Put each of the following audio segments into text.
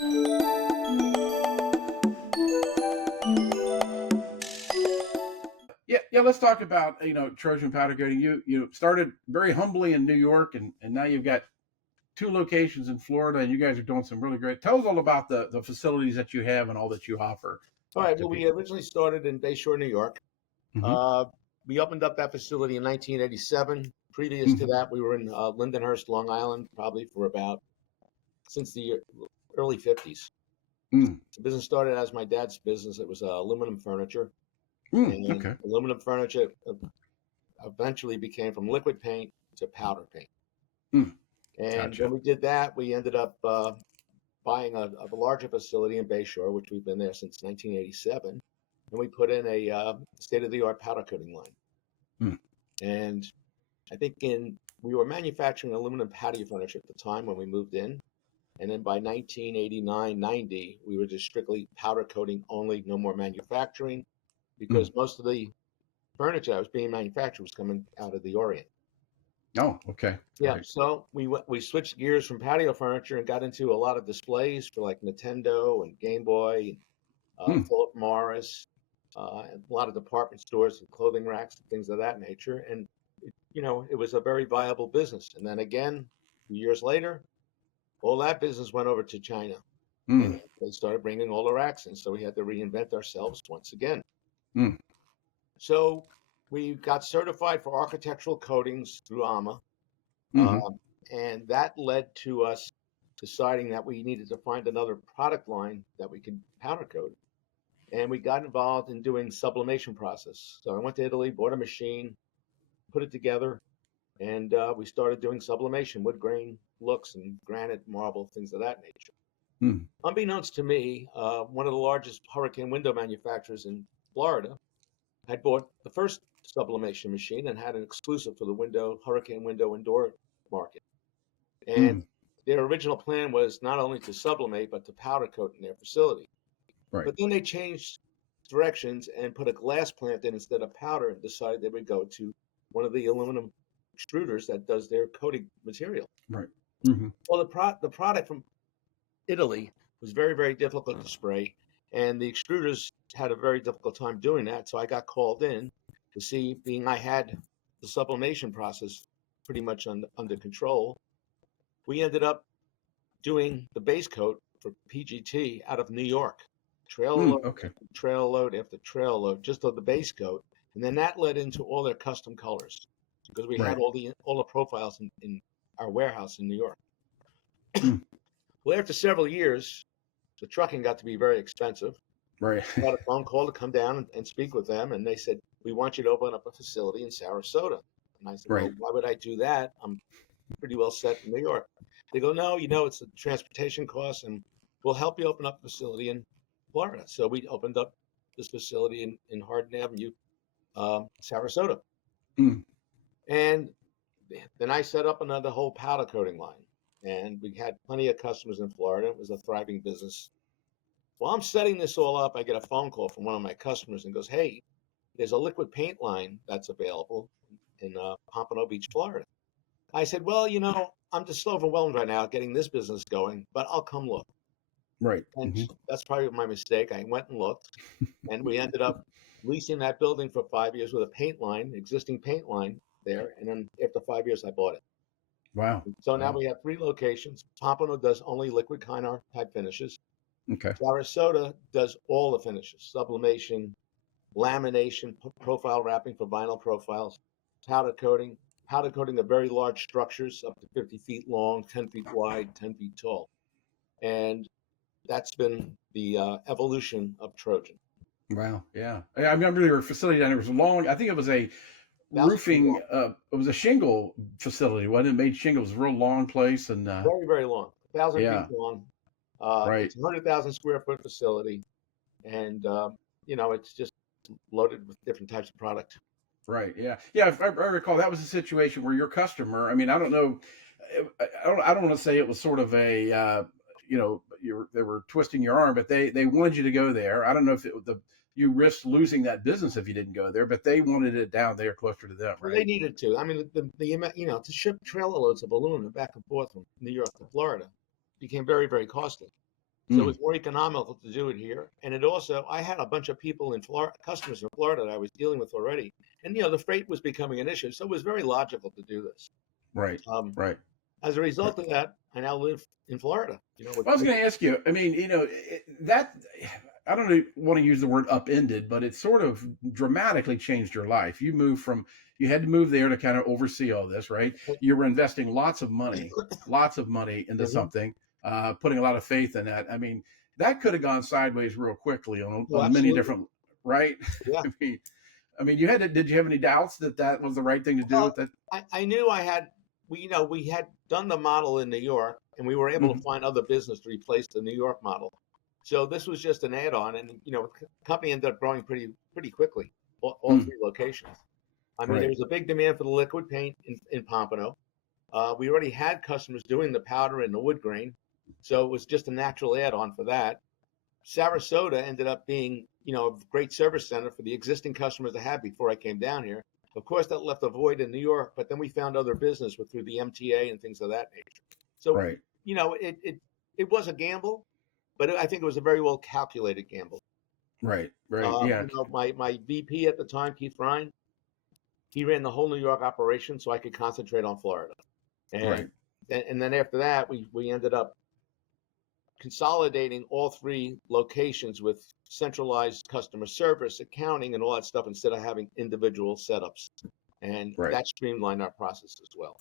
Yeah, yeah. Let's talk about Trojan Powder Coating. You started very humbly in New York, and now you've got two locations in Florida, and you guys are doing some really great. Tell us all about the facilities that you have and all that you offer All right. to Well, we people. originally started in Bayshore, New York. Hmm. Uh, we opened up that facility in 1987. Previous to Hmm. that, we were in Lindenhurst, Long Island, probably for about since the early 50s. Mm. The business started as my dad's business. It was aluminum furniture, Mm. and Okay. aluminum furniture eventually became from liquid paint to powder paint. Mm. And when Gotcha. we did that, we ended up buying a larger facility in Bayshore, which we've been there since 1987, and we put in a state-of-the-art powder coating line. Mm. And I think we were manufacturing aluminum patio furniture at the time when we moved in, and then by 1989, 90, we were just strictly powder coating only, no more manufacturing, Mm. because most of the furniture that was being manufactured was coming out of the Orient. Oh, okay. Yeah, Right. so we switched gears from patio furniture and got into a lot of displays for like Nintendo and Game Boy, Mm. Philip Morris, and a lot of department stores and clothing racks and things of that nature. And it was a very viable business. And then again, a few years later, all that business went over to China, and Mm. they started bringing all the racks in. So we had to reinvent ourselves once again. Mm. So we got certified for architectural coatings through AMA. Hmm. Um, and that led to us deciding that we needed to find another product line that we could powder coat. And we got involved in doing sublimation process. So I went to Italy, bought a machine, put it together, and we started doing sublimation, wood grain looks and granite, marble, things of that nature. Mm. Unbeknownst to me, one of the largest hurricane window manufacturers in Florida had bought the first sublimation machine and had an exclusive for the hurricane window and door market. And Mm. their original plan was not only to sublimate, but to powder coat in their facility. Right. But then they changed directions and put a glass plant in instead of powder and decided they would go to one of the aluminum extruders that does their coating material. Right. Hmm. Well, the product from Italy was very, very difficult to spray, and the extruders had a very difficult time doing that. So I got called in to see, being I had the sublimation process pretty much under control. We ended up doing the base coat for PGT out of New York. Trail Mm. load Okay. after trail load after trail load, just on the base coat, and then that led into all their custom colors because we had Right. all the profiles in our warehouse in New York. Mm. Well, after several years, the trucking got to be very expensive. Right. I got a phone call to come down and speak with them, and they said, "We want you to open up a facility in Sarasota." And I said, "Well, Right. why would I do that? I'm pretty well set in New York." They go, "No, it's the transportation costs, and we'll help you open up a facility in Florida." So we opened up this facility in Hardin Avenue, Sarasota. Mm. And then I set up another whole powder coating line. And we had plenty of customers in Florida. It was a thriving business. While I'm setting this all up, I get a phone call from one of my customers and goes, "Hey, there's a liquid paint line that's available in Pompano Beach, Florida." I said, "Well, I'm just so overwhelmed right now getting this business going, but I'll come look." Right. And Hmm. that's probably my mistake. I went and looked, and we ended up leasing that building for 5 years with a paint line, existing paint line there. And then after 5 years, I bought it. Wow. So now Wow. we have three locations. Pompano does only liquid Kynar type finishes. Okay. Sarasota does all the finishes: sublimation, lamination, profile wrapping for vinyl profiles, powder coating, the very large structures up to 50 feet long, 10 feet wide, 10 feet tall. And that's been the evolution of Trojan. Wow. Yeah. I remember your facility down there was long. I think it was a 1,000 feet roofing. long, It was a shingle facility. Wasn't it? Made shingles. It was a real long place. And very, very long, 1,000 feet yeah. long. Right. It's a 100,000 square foot facility, and it's just loaded with different types of product. Right. Yeah. Yeah. If I recall, that was a situation where your customer. I mean, I don't know. I don't want to say it was sort of a. They were twisting your arm, but they wanted you to go there. I don't know if it was you risked losing that business if you didn't go there, but they wanted it down there closer to them, Well, they right? needed to. I mean, the amount, to ship trailer loads of aluminum back and forth from New York to Florida became very, very costly. So it Mm, was more economical to do it here. And it also, I had a bunch of people in Florida, customers in Florida that I was dealing with already. And, the freight was becoming an issue. So it was very logical to do this. right, Um, right, as a right. result of that, I now live in Florida, Well, I was going to ask you. I mean, that I don't want to use the word upended, but it sort of dramatically changed your life. You had to move there to kind of oversee all this, right? You were investing lots of money into Mhm. something, putting a lot of faith in that. I mean, that could have gone sideways real quickly Oh, on many absolutely. different, right? Yeah. I mean, you had to. Did you have any doubts that that was the right thing to do Well, with that? I knew I had, we had done the model in New York and we were able to Hmm. find other business to replace the New York model. So this was just an add-on, and the company ended up growing pretty quickly, all Mm, three locations. I mean, there right, was a big demand for the liquid paint in Pompano. We already had customers doing the powder and the wood grain, so it was just a natural add-on for that. Sarasota ended up being, a great service center for the existing customers I had before I came down here. Of course, that left a void in New York, but then we found other business through the MTA and things of that nature. So, right, it was a gamble, but I think it was a very well calculated gamble. right, right. Yeah, My VP at the time, Keith Ryan, he ran the whole New York operation, so I could concentrate on Florida. And right. and then after that, we ended up consolidating all three locations with centralized customer service, accounting, and all that stuff instead of having individual setups. And Right. that streamlined our process as well.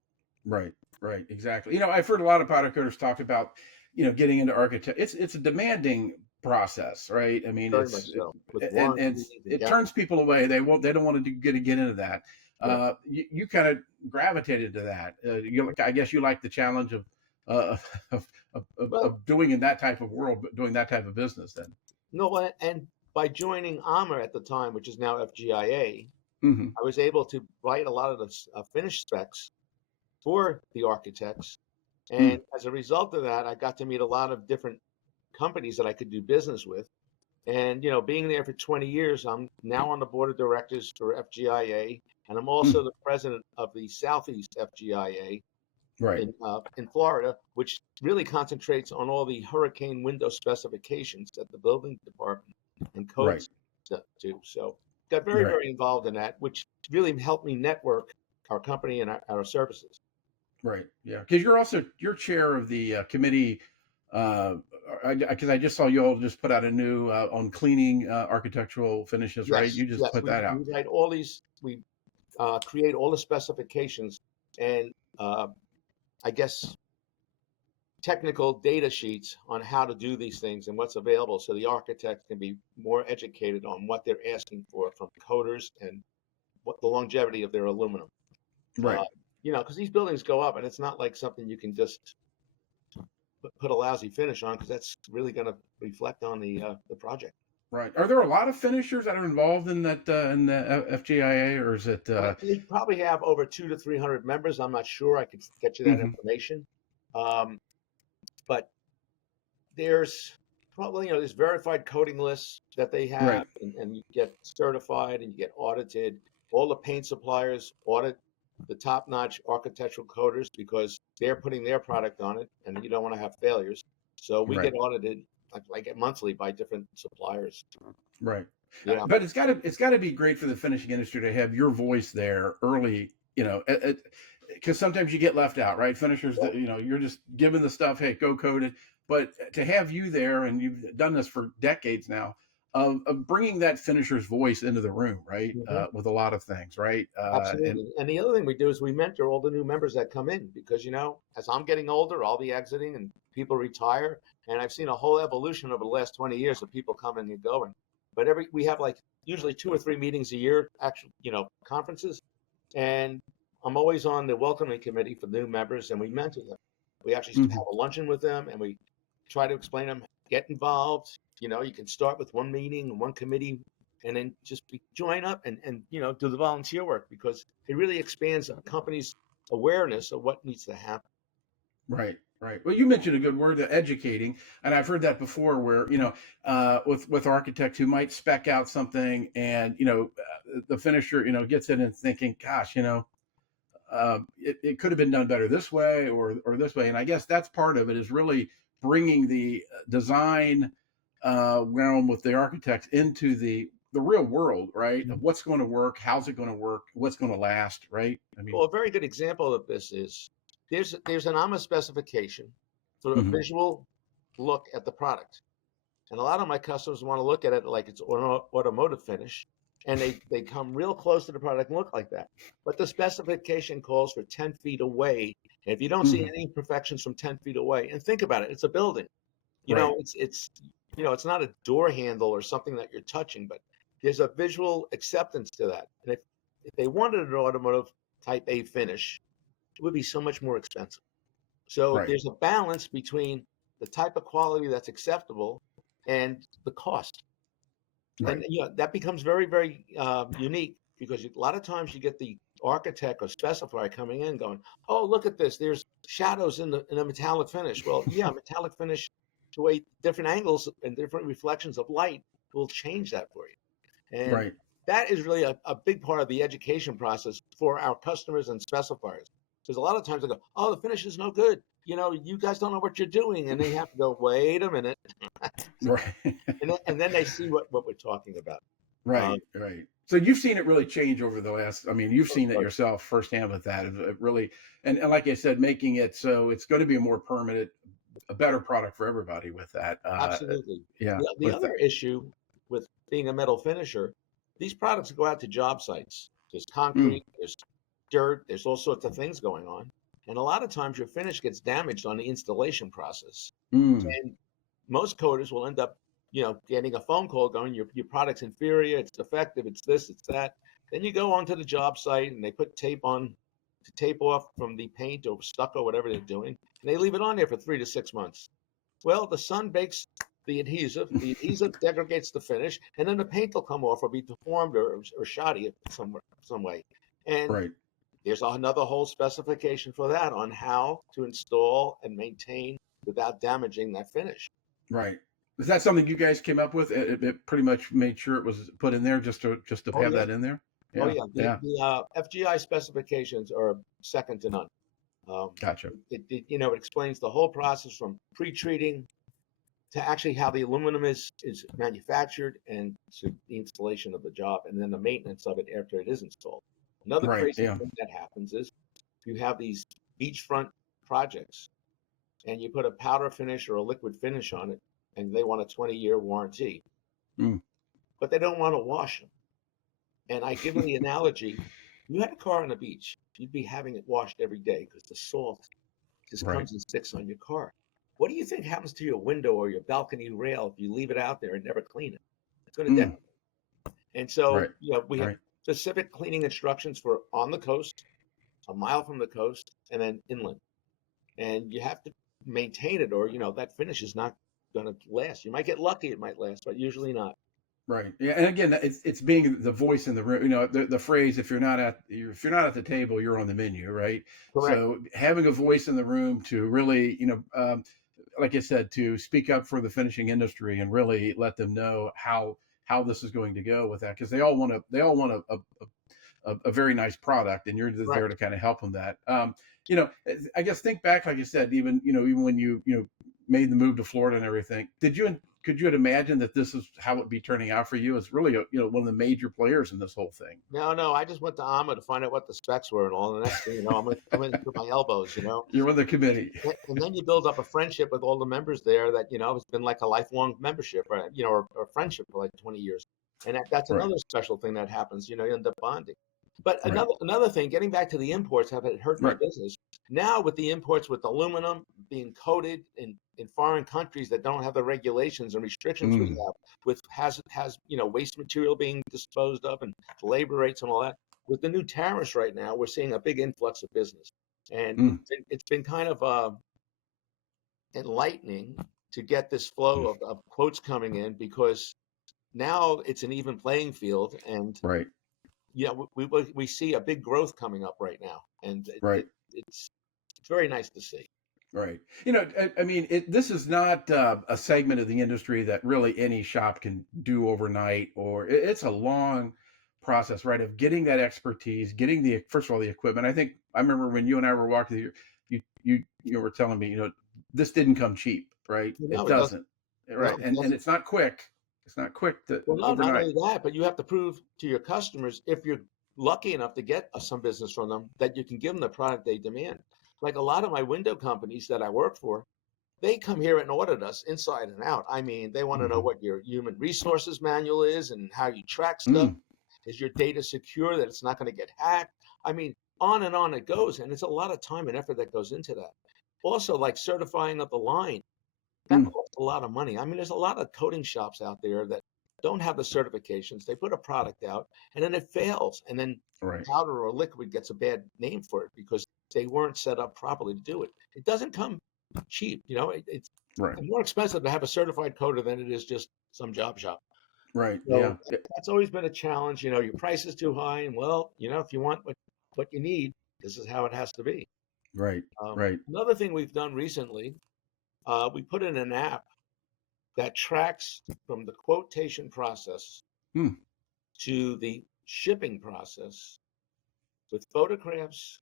Right, right, exactly. I've heard a lot of powder coaters talk about, getting into architect. It's a demanding process, right? I mean, Very much so. With and warranties and it turns people away. They don't want to get into that. yeah. You kind of gravitated to that. I guess you like the challenge of uh, Well, of doing in that type of world, but doing that type of business. Then, no, and by joining Armor at the time, which is now FGIA, hmm, I was able to write a lot of the finish specs for the architects. mm, And as a result of that, I got to meet a lot of different companies that I could do business with. And being there for 20 years, I'm now on the board of directors for FGIA, and I'm mm, also the president of the Southeast FGIA right, in Florida, which really concentrates on all the hurricane window specifications that the building department and right, codes do. So got very, right. very involved in that, which really helped me network our company and our services. Right. Yeah. Because you're chair of the committee. Because I just saw you all just put out a new on cleaning architectural finishes. Right. Yes, You just yes, put that out. we write all these, we create all the specifications and I guess technical data sheets on how to do these things and what's available so the architects can be more educated on what they're asking for from coders and what the longevity of their aluminum. Uh, Right. because these buildings go up and it's not like something you can just put a lousy finish on because that's really going to reflect on the project. Right. Are there a lot of finishers that are involved in that in the FGIA, or is it? We probably have over 200 to 300 members. I'm not sure. I could get you that Mhm. information. Um, but there's probably there's verified coding lists that they have, Right. and you get certified and you get audited. All the paint suppliers audit the top-notch architectural coders because they're putting their product on it, and you don't want to have failures. So we get Right. audited like monthly by different suppliers. Right. Yeah, But it's got to be great for the finishing industry to have your voice there early. Because sometimes you get left out, right? Finishers yeah, that you're just given the stuff, hey, go code it. But to have you there, and you've done this for decades now, of bringing that finisher's voice into the room, right? hmm, With a lot of things, right? And absolutely. And the other thing we do is we mentor all the new members that come in because as I'm getting older, I'll be exiting and people retire, and I've seen a whole evolution over the last 20 years of people coming and going. But we have like usually 2 or 3 meetings a year, actual conferences, and I'm always on the welcoming committee for new members, and we mentor them. We actually mhm, have a luncheon with them, and we try to explain them, get involved. You can start with one meeting and one committee, and then just join up and do the volunteer work because it really expands a company's awareness of what needs to happen. right, right. Well, you mentioned a good word, educating, and I've heard that before, where with architects who might spec out something, and the finisher gets in and thinking, gosh, it could have been done better this way or this way. And I guess that's part of it, is really bringing the design realm with the architects into the real world, right? Of what's going to work, how's it going to work, what's going to last, right? I mean, Well, a very good example of this is there's an AMA specification for a mhm, visual look at the product. And a lot of my customers want to look at it like it's automotive finish, and they come real close to the product and look like that. But the specification calls for 10 feet away. And if you don't see mhm, any imperfections from 10 feet away, and think about it, it's a building. You right, know, it's not a door handle or something that you're touching, but there's a visual acceptance to that. And if they wanted an automotive type A finish, it would be so much more expensive. So right, there's a balance between the type of quality that's acceptable and the cost. And right, that becomes very, very unique because a lot of times you get the architect or specifier coming in going, "Oh, look at this. There's shadows in a metallic finish." Well, yeah, metallic finish, the way different angles and different reflections of light will change that for you. And right. that is really a big part of the education process for our customers and specifiers. Because a lot of times they go, "Oh, the finish is no good. You guys don't know what you're doing," and they have to go, "Wait a minute," Right. and then they see what we're talking about. Um, Right, right. So you've seen it really change over the last, I mean, you've oh, seen it oh, yourself firsthand with that. It really, and like I said, making it so it's going to be a more permanent, a better product for everybody with that. absolutely. Yeah, The with that. other issue with being a metal finisher, these products go out to job sites. There's Mm, concrete, there's dirt, there's all sorts of things going on. And a lot of times your finish gets damaged on the installation process. mm, And most coders will end up, getting a phone call going, your product's inferior, it's defective, it's this, it's that. Then you go onto the job site and they put tape on to tape off from the paint or stucco, whatever they're doing, and they leave it on there for 3 to 6 months. Well, the sun bakes the adhesive degrades the finish, and then the paint will come off or be deformed or shoddy some way. And right, there's another whole specification for that on how to install and maintain without damaging that finish. right. Is that something you guys came up with? It pretty much made sure it was put in there just to Oh have yeah, that in there. oh Yeah, yeah. The yeah. the FGI specifications are second to none. Um, Gotcha. it explains the whole process from pre-treating to actually how the aluminum is manufactured and to the installation of the job and then the maintenance of it after it is installed. Another Right. crazy Yeah. thing that happens is you have these beachfront projects and you put a powder finish or a liquid finish on it and they want a 20-year warranty, Mm, but they don't want to wash them. And I give them the analogy, you had a car on the beach, you'd be having it washed every day because the salt just right. comes and sticks on your car. What do you think happens to your window or your balcony rail if you leave it out there and never clean it? It's going to Mm, deck. And so, right. we have Right. specific cleaning instructions for on the coast, a mile from the coast, and then inland. And you have to maintain it, or that finish is not going to last. You might get lucky; it might last, but usually not. Right. Yeah. And again, it's being the voice in the room. You know, the phrase if you're not at the table, you're on the menu, right? Correct. So having a voice in the room to really, like I said, to speak up for the finishing industry and really let them know how this is going to go with that, because they all want a very nice product, and you're just there Correct. to kind of help them that. I guess think back, like you said, even when you made the move to Florida and everything, could you imagine that this is how it'd be turning out for you? It's really one of the major players in this whole thing. No, no, I just went to AMA to find out what the specs were and all. The next thing you know, I'm in through my elbows. You're on the committee, And then you build up a friendship with all the members there that, it's been like a lifelong membership, right? Or friendship for like 20 years. And that's right? another special thing that happens, you end up bonding. But Right. another thing, getting back to the imports, have it hurt my Right. business? Now with the imports with aluminum being coated in foreign countries that don't have the regulations and restrictions we Mm, have, with has waste material being disposed of and labor rates and all that. With the new tariffs right now, we're seeing a big influx of business. And mm, it's been kind of enlightening to get this flow mm. of quotes coming in because now it's an even playing field, and Right. we see a big growth coming up right now, and Right. it's very nice to see. Right. I mean, this is not a segment of the industry that really any shop can do overnight, or it's a long process, right? Of getting that expertise, getting first of all, the equipment. I remember when you and I were walking, you were telling me, this didn't come cheap. right? It No, it doesn't. doesn't, No, right? it And doesn't. it's not quick. It's not quick to Well, no, not overnight. only that, but you have to prove to your customers, if you're lucky enough to get some business from them, that you can give them the product they demand. Like a lot of my window companies that I work for, they come here and audit us inside and out. I mean, they want to know Hmm. what your human resources manual is and how you track stuff. Mm, Is your data secure, that it's not going to get hacked? I mean, on it goes. And it's a lot of time and effort that goes into that. Also, like certifying of the line, that mm, costs a lot of money. I mean, there's a lot of coating shops out there that don't have the certifications. They put a product out and then it fails. And then right, powder or liquid gets a bad name for it because they weren't set up properly to do it. It doesn't come cheap. It's right, more expensive to have a certified coder than it is just some job shop. right. Yeah. So that's always been a challenge. Your price is too high. And well, if you want what you need, this is how it has to be. Right, right. Another thing we've done recently, we put in an app that tracks from the quotation process Hmm. to the shipping process with photographs.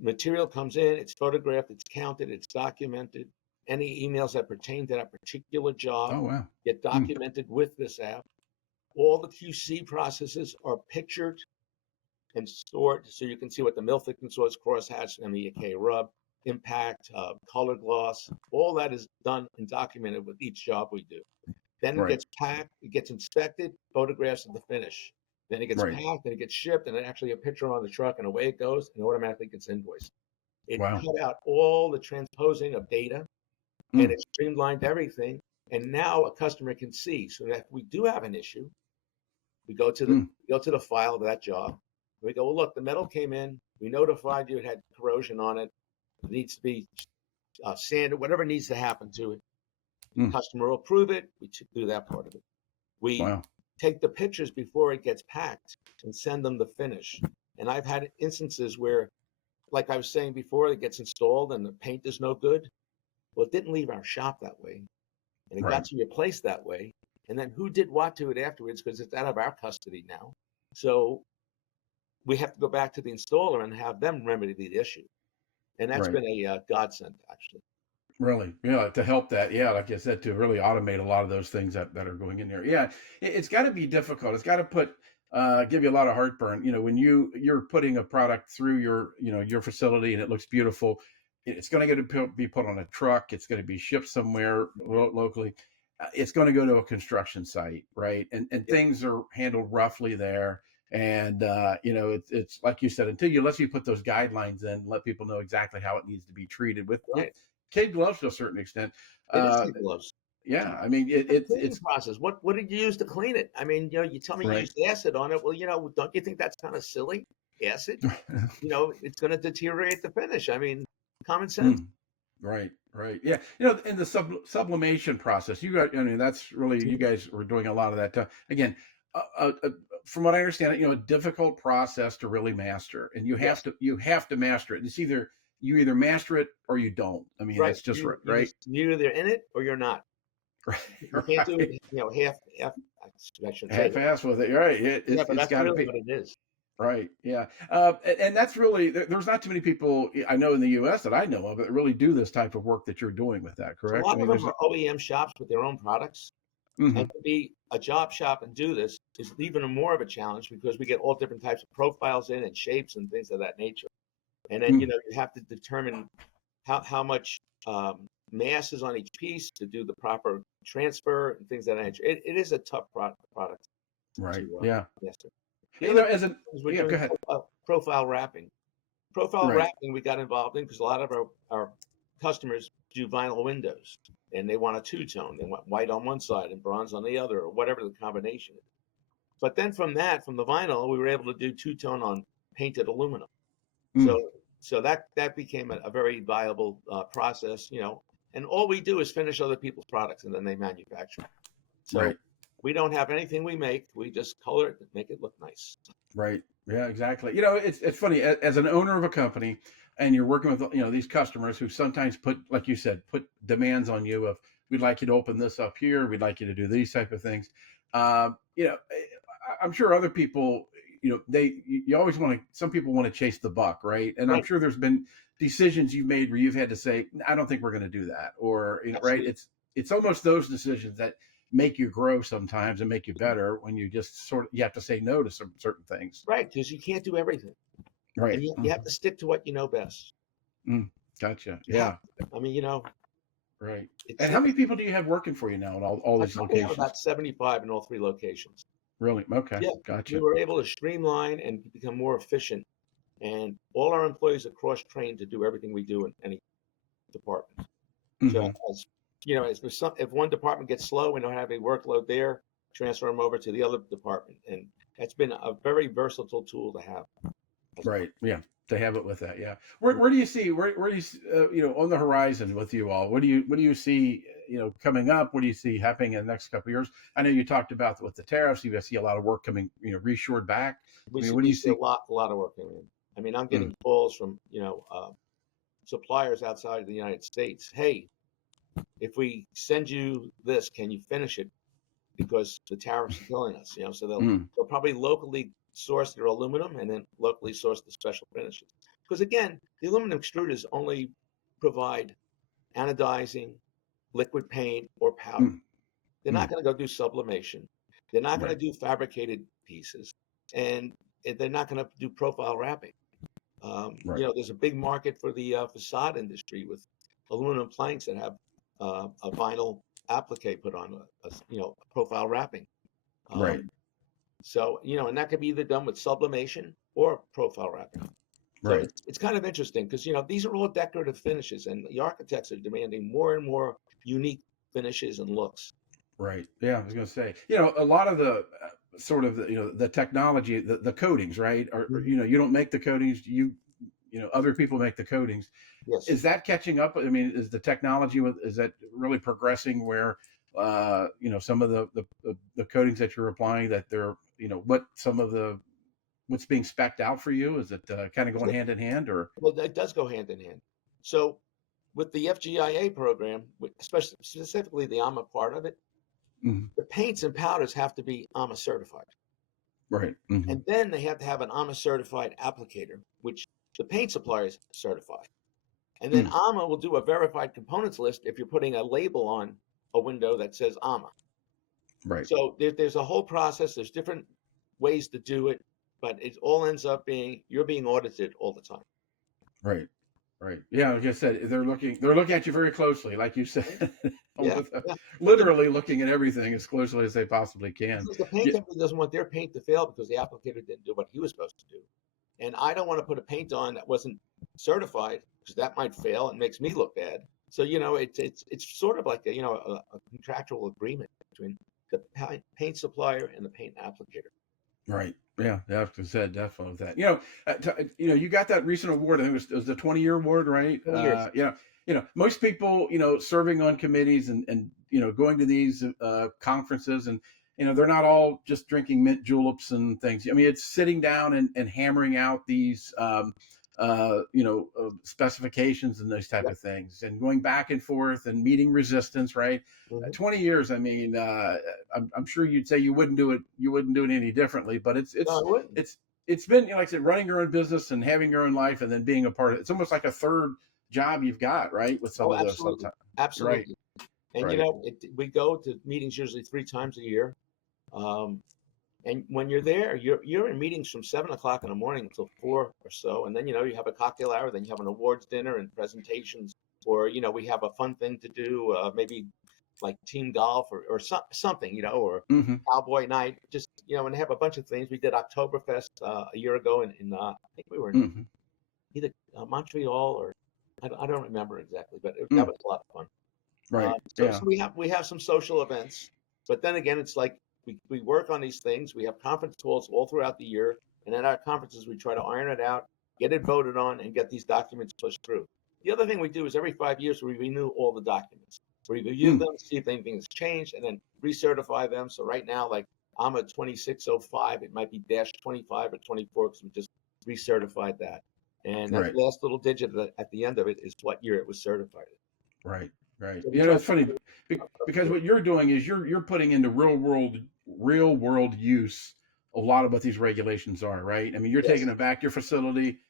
Material comes in, it's photographed, it's counted, it's documented. Any emails that pertain to that particular job Oh wow. get Hmm. documented with this app. All the QC processes are pictured and stored so you can see what the mill thickness was, crosshatch, MEK rub, impact, color gloss. All that is done and documented with each job we do. Then it Right, gets packed, it gets inspected, photographs of the finish. Then it gets right. packed, then it gets shipped, and then actually a picture on the truck, and away it goes, and automatically gets invoiced. It Wow. cut out all the transposing of data, and Mm, it streamlined everything. And now a customer can see, so that if we do have an issue, we mm, go to the file of that job. And we go, well, look, the metal came in. We notified you it had corrosion on it. It needs to be sanded, whatever needs to happen to it. mm. Customer will approve it. We do that part of it. We Wow. take the pictures before it gets packed and send them the finish. And I've had instances where, like I was saying before, it gets installed and the paint is no good. Well, it didn't leave our shop that way, and it got Right, to your place that way. And then who did what to it afterwards, because it's out of our custody now. So we have to go back to the installer and have them remedy the issue. And that's right. been a godsend, actually. Really, yeah, to help that, yeah, like I said, to really automate a lot of those things that are going in there. Yeah, it's got to be difficult. It's got to give you a lot of heartburn. When you're putting a product through your facility and it looks beautiful, it's going to be put on a truck. It's going to be shipped somewhere locally. It's going to go to a construction site, right? And Yep. things are handled roughly there. And it's like you said, unless you put those guidelines in, let people know exactly how it needs to be treated with Right. kid gloves to a certain extent. It is Uh, like gloves. yeah, I mean The cleaning it's process. What did you use to clean it? I mean, you tell me you right, used acid on it. Well, don't you think that's kind of silly? Acid, it's going to deteriorate the finish. I mean, common sense. Mm, right, right, yeah. In the sublimation process, I mean, that's really you guys were doing a lot of that. Again, uh, uh, uh, from what I understand, a difficult process to really master, and Yes, you have to master it. You either master it or you don't. I mean, right. that's just right, You right, just you're either in it or you're not. You can't do right. it. Half. I shouldn't say that. Half-ass with it, right? Yeah, but It's that's got to really be. what it is. Right. Yeah. And that's really there's not too many people I know in the U.S. that I know of that really do this type of work that you're doing with that. A Correct. I lot of mean, them there's. are OEM shops with their own products, and Mhm, to be a job shop and do this is even more of a challenge because we get all different types of profiles in and shapes and things of that nature. And then mm, you have to determine how much mass is on each piece to do the proper transfer and things of that nature. It is a tough product right. to Yeah. master. The other thing As a is we're yeah. Go doing ahead. profile wrapping. Profile Right. wrapping we got involved in because a lot of our customers do vinyl windows and they want a two-tone. They want white on one side and bronze on the other, or whatever the combination is. But then from the vinyl, we were able to do two-tone on painted aluminum. Mm, So that became a very viable process, And all we do is finish other people's products and then they manufacture. So right. we don't have anything we make. We just color it and make it look nice. Right. Yeah. Exactly. It's funny as an owner of a company, and you're working with these customers who sometimes put, like you said, put demands on you of we'd like you to open this up here, we'd like you to do these type of things. I'm sure other people. you always want to, some people want to chase the buck, right? And I'm Right. sure there's been decisions you've made where you've had to say, I don't think we're going to do that. Or, right. Absolutely. It's almost those decisions that make you grow sometimes and make you better when you just you have to say no to some certain things. Right. Because you can't do everything. Right. And you have to stick to what you know best. Gotcha. You have Yeah. to. I mean, Right. it's And how many people do you have working for you now at all I these probably have locations? about 75 in all three locations. Really? Okay. Yeah. We Gotcha. were able to streamline and become more efficient. And all our employees are cross-trained to do everything we do in any department. So Hmm. as if one department gets slow, we don't have any workload there, transfer them over to the other department. And that's been a very versatile tool to have as well. Right. Yeah. To have it with that. Yeah. Where do you see where do you on the horizon with you all? What do you see coming up? What do you see happening in the next couple of years? I know you talked about with the tariffs. You see a lot of work coming reshored back. I mean, what do We you see a see? lot of work in it. I mean, I'm Mm, getting calls from, suppliers outside of the United States. Hey, if we send you this, can you finish it? Because the tariffs are killing us, so mm, they'll probably locally source their aluminum and then locally source the special finishes. Because again, the aluminum extruders only provide anodizing, liquid paint, or powder. mm, They're not mm. going to go do sublimation. They're not going to Right. do fabricated pieces, and they're not going to do profile wrapping. Right. There's a big market for the facade industry with aluminum planks that have a vinyl applique put on a profile wrapping. Right. Um, and that could be either done with sublimation or profile wrapping. So Right. it's kind of interesting because these are all decorative finishes, and the architects are demanding more and more unique finishes and looks. Right. Yeah, I was going to say, a lot of the sort of the technology, the coatings, right? Or Mhm. you don't make the coatings, other people make the coatings. Yes. Is that catching up? I mean, is the technology is that really progressing where some of the coatings that you're applying that they're what some of the what's being specced out for you? Is it kind of going hand in hand or? Well, that does go hand in hand. So with the FGIA program, especially specifically the AMA part of it, Mhm. the paints and powders have to be AMA certified. Right. Hmm. And then they have to have an AMA certified applicator, which the paint suppliers certify. And then Mm. AMA will do a verified components list if you're putting a label on a window that says AMA. Right. So there's a whole process. There's different ways to do it, but it all ends up being you're being audited all the time. Right. Right. Yeah, like I said, they're looking at you very closely, like you said, Yeah, with, yeah. literally looking at everything as closely as they possibly can. Because the paint Yeah, company doesn't want their paint to fail because the applicator didn't do what he was supposed to do. And I don't want to put a paint on that wasn't certified because that might fail and makes me look bad. So it's sort of like a contractual agreement between the paint supplier and the paint applicator. right. Yeah, like I said, definitely with that. You got that recent award. I think it was the 20-year award, right? 20 years. Most people, serving on committees and going to these conferences and they're not all just drinking mint juleps and things. I mean, it's sitting down and hammering out these specifications and those type Yep. of things and going back and forth and meeting resistance, right? Hmm. 20 years. I mean, I'm sure you'd say you wouldn't do it. You wouldn't do it any differently. But it's No, I it's wouldn't. it's it's been like I said, running your own business and having your own life and then being a part of it. It's almost like a third job you've got, right? With some Oh, of those absolutely. sometimes. Right. Absolutely. And Right. we go to meetings usually 3 times a year. Um, And when you're there, you're in meetings from 7 o'clock in the morning until 4 or so, and then you have a cocktail hour, then you have an awards dinner and presentations, or we have a fun thing to do, maybe like team golf or something, or Hmm. cowboy night. Just and have a bunch of things. We did Oktoberfest a year ago in I think we were in Hmm. either Montreal or I don't remember exactly, but that Mm. was a lot of fun. Right. So Yeah. we have some social events, but then again, it's like we work on these things. We have conference calls all throughout the year, and at our conferences, we try to iron it out, get it voted on, and get these documents pushed through. The other thing we do is every 5 years we renew all the documents. We review Mm. them, see if anything has changed, and then recertify them. So right now, like I'm at 2605, it might be dash 25 or 24 because we just recertified that. And that Right. last little digit at the end of it is what year it was certified. Right. Right. So we try It's funny because to. what you're doing is you're putting into real world use a lot of what these regulations are, right? I mean, you're taking Yes. them back to your facility.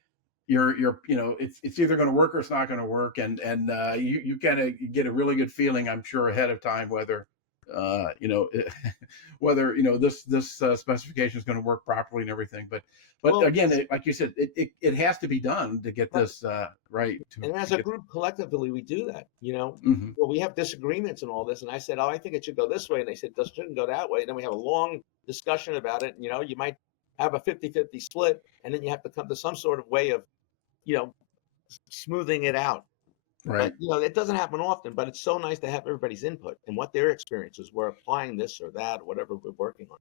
You're it's either going to work or it's not going to work, and you kind of get a really good feeling, I'm sure, ahead of time whether you know whether this specification is going to work properly and everything. But Well, again, like you said, it has to be done to get right. this right And as to a get. group, collectively, we do that. Hmm. Well, we have disagreements and all this, and I said, "Oh, I think it should go this way," and they said, "It shouldn't go that way." And then we have a long discussion about it. And, you might have a 50-50 split, and then you have to come to some sort of way of, you know, smoothing it out. But Right. it doesn't happen often. But it's so nice to have everybody's input and what their experiences were applying this or that, whatever we're working on.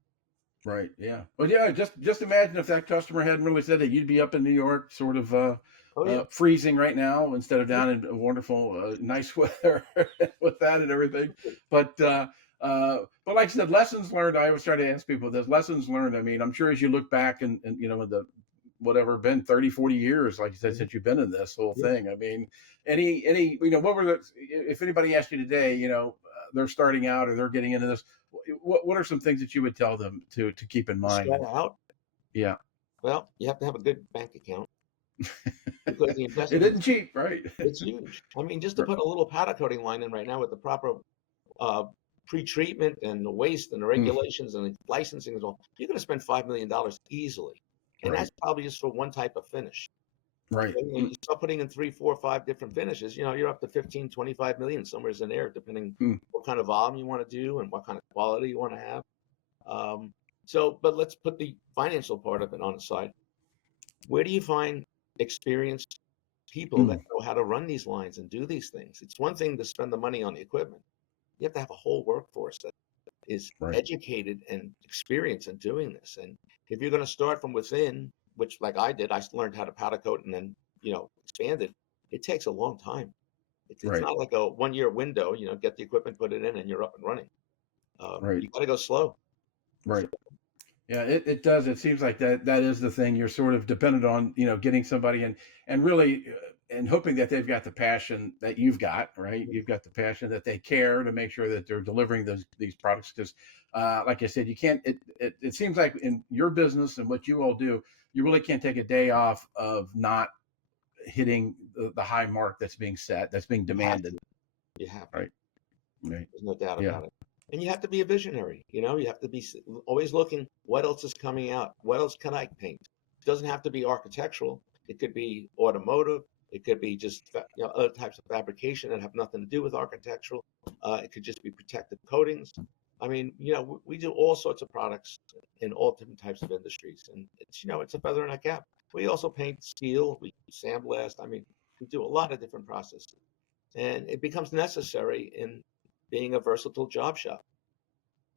Right. Yeah. Well, yeah. Just imagine if that customer hadn't really said that, you'd be up in New York, sort of Oh yeah, freezing right now instead of yeah. down in wonderful, nice weather with that and everything. But like I said, lessons learned. I always try to ask people this: lessons learned. I mean, I'm sure as you look back and in the whatever been 30, 40 years, like you said, Mhm. since you've been in this whole Yeah. thing. I mean, any what were the if anybody asked you today, they're starting out or they're getting into this, what are some things that you would tell them to keep in To mind? start out, Yeah. well, you have to have a good bank account because the It investment isn't cheap, right? it's huge. I mean, just to put a little powder coating line in right now with the proper uh, pre-treatment and the waste and the Mm, regulations and the licensing and all, you're going to spend $5 million easily, and right. that's probably just for one type of finish. Right. So, Mm, you start putting in 3, 4, 5 different finishes. You're up to 15, 25 million somewhere in there, depending mm, what kind of volume you want to do and what kind of quality you want to have. Um, but let's put the financial part of it on the side. Where do you find experienced people that mm, know how to run these lines and do these things? It's one thing to spend the money on the equipment. You have to have a whole workforce that is right. educated and experienced in doing this. And if you're going to start from within, which like I did, I learned how to powder coat and then, expanded. It takes a long time. It's Right. not like a 1 year window, get the equipment, put it in, and you're up and running. Right. You got to go slow. So, Right. Yeah, it does. It seems like that is the thing. You're sort of dependent on, getting somebody and really and hoping that they've got the passion that you've got, right? You've got the passion that they care to make sure that they're delivering these products. Because, like I said, you can't. It seems like in your business and what you all do, you really can't take a day off of not hitting the high mark that's being set, that's being you have demanded. to. You have to. Right. Right. There's no doubt Yeah. about it. And you have to be a visionary. You have to be always looking, what else is coming out? What else can I paint? It doesn't have to be architectural. It could be automotive. It could be just other types of fabrication that have nothing to do with architectural. It could just be protective coatings. I mean, we do all sorts of products in all different types of industries, and it's a feather in our cap. We also paint steel. We sandblast. I mean, we do a lot of different processes, and it becomes necessary in being a versatile job shop.